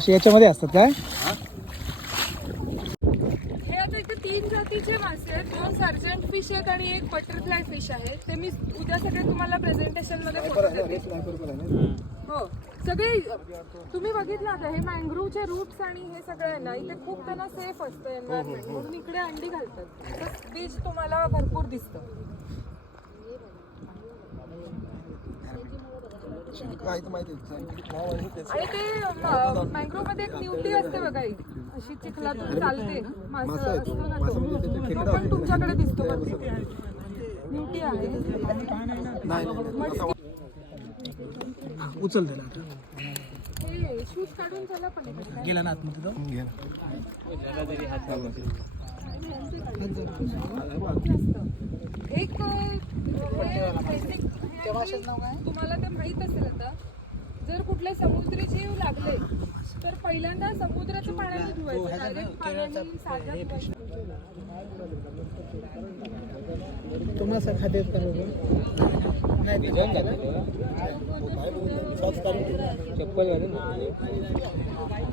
असे याच्यामध्ये असतात काय? हे आता इथे 3 जातीचे मासे आहेत. 2 सर्जंट फिश आहेत आणि एक बटरफ्लाय फिश आहे. ते मी उद्या सगळे तुम्हाला प्रेझेंटेशन मध्ये फोटो देते. हो सगळे तुम्ही बघितलं आता हे मँग्रोवचे रूट्स आणि हे सगळं आहे ना इथे खूप त्यांना सेफ असतं एन्व्हायरमेंट म्हणून इकडे अंडी घालतात. बीच तुम्हाला भरपूर दिसतं. आणि ते मँग्रोव मध्ये एक न्यूटी असते बघा अशी चिखलातून चालते मासं असतं ना तो पण तुमच्याकडे दिसतो बघ. न्यूटी आहे. उचल त्याला आता. हे शूज काढून चला पण गेला ना आतमध्ये तो. एक तुम्हाला ते माहित असेल आता जर कुठले समुद्री जीव लागले तर पहिल्यांदा समुद्राच्या पाण्याने धुवायचं. डायरेक्ट पाण्याने साध्या तुम्हाला खाद्य नाही चप्पल